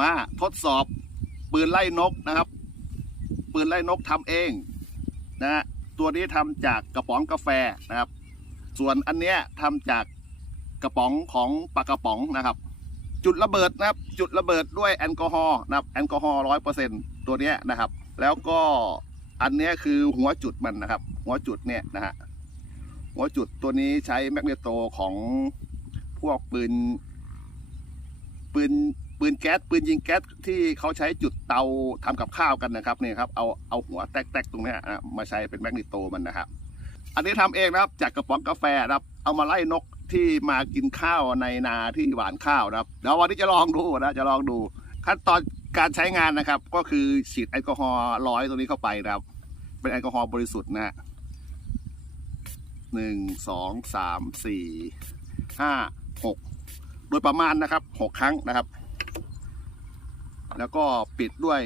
มาทดสอบปืนไล่นกนะครับ ปืนไล่นกทำเองนะฮะตัวนี้ทำจากกระป๋องกาแฟนะครับ ส่วนอันเนี้ยทำจากกระป๋องของปากระป๋องนะครับ จุดระเบิดนะครับ จุดระเบิดด้วยแอลกอฮอล์นะครับแอลกอฮอล์ร้อยเปอร์เซ็นตัวเนี้ยนะครับ แล้วก็อันเนี้ยคือหัวจุดมันนะครับ หัวจุดเนี่ยนะฮะหัวจุดตัวนี้ใช้แมกเนโตของพวกปืนปืน ปืนแก๊สปืนยิงแก๊สที่เขาใช้จุดเตาทำกับข้าวกันนะครับเนี่ยครับเอาเอาหัวแตกๆตรงนี้นะมาใช้เป็นแมกนีโตมันนะครับ อันนี้ทำเองนะครับจากกระป๋องกาแฟนะครับ เอามาไล่นกที่มากินข้าวในนาที่หวานข้าวนะครับเดี๋ยววันนี้จะลองดูนะจะลองดู ขั้นตอนการใช้งานนะครับ ก็คือฉีดแอลกอฮอล์ร้อยตัวนี้เข้าไปนะครับ เป็นแอลกอฮอล์บริสุทธิ์นะฮะหนึ่งสองสามสี่ห้าหกโดยประมาณนะครับหกครั้งนะครับ แล้วก็ปิดด้วย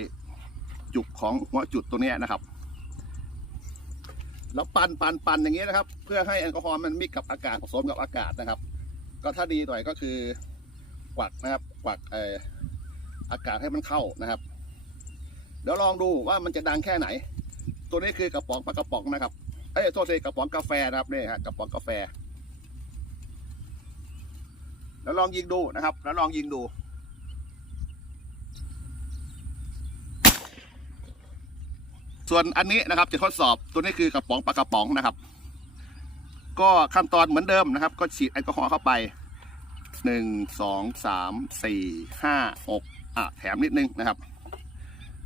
จุกของหัวจุดตัวนี้นะครับ แล้วปั่นปั่นปั่นอย่างนี้นะครับ เพื่อให้แอลกอฮอล์มันมิกกับอากาศผสมกับอากาศนะครับ ก็ถ้าดีหน่อยก็คือกวักนะครับ กวักอออากาศให้มันเข้านะครับ เดี๋ยวลองดูว่ามันจะดังแค่ไหน ตัวนี้คือกระป๋องปลากระป๋องนะครับเอ้ยโทษทีกระป๋องกาแฟนะครับนี่ฮะกระป๋องกาแฟ แล้วลองยิงดูนะครับ แล้วลองยิงดู ส่วนอันนี้นะครับจะทดสอบตัวนี้คือกระป๋องปลากระป๋องนะครับ ก็ขั้นตอนเหมือนเดิมนะครับ ก็ฉีดแอลกอฮอล์เข้าไปหนึ่งสองสามสี่ห้าหกอะแถมนิดนึงนะครับ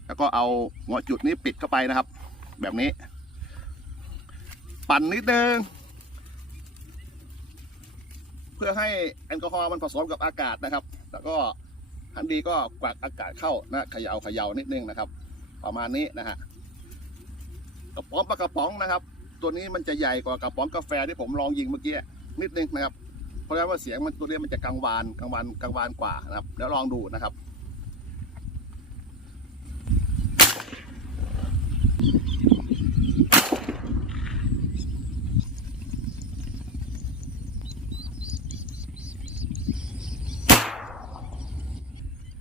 แล้วก็เอาหัวจุดนี้ปิดเข้าไปนะครับ แบบนี้ ปั่นนิดนึงเพื่อให้แอลกอฮอล์มันผสมกับอากาศนะครับ แล้วก็ทันดีก็กวักอากาศเข้านะเขย่าเขย่านิดนึงนะครับ ประมาณนี้นะฮะ กระป๋องปลากระป๋องนะครับ ตัวนี้มันจะใหญ่กว่ากระป๋องกาแฟที่ผมลองยิงเมื่อกี้นิดนึงนะครับ เพราะฉะนั้นว่าเสียงมันตัวนี้มันจะกังวานกังวานกังวานกว่านะครับเดี๋ยวลองดูนะครับ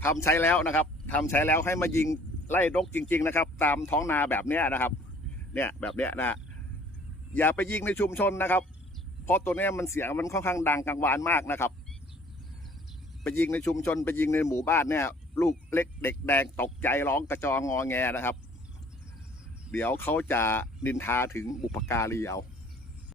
ทำใช้แล้วนะครับทำใช้แล้วให้มายิงไล่นกจริง ๆ นะครับ ตามท้องนาแบบนี้นะครับ เนี่ยแบบเนี้ยนะอย่าไปยิงในชุมชนนะครับ เพราะตัวเนี้ยมันเสียงมันค่อนข้างดังกังวานมากนะครับ ไปยิงในชุมชนไปยิงในหมู่บ้านเนี่ย ลูกเล็กเด็กแดงตกใจร้องกระจองงอแงนะครับ เดี๋ยวเขาจะนินทาถึงบุปการีเอา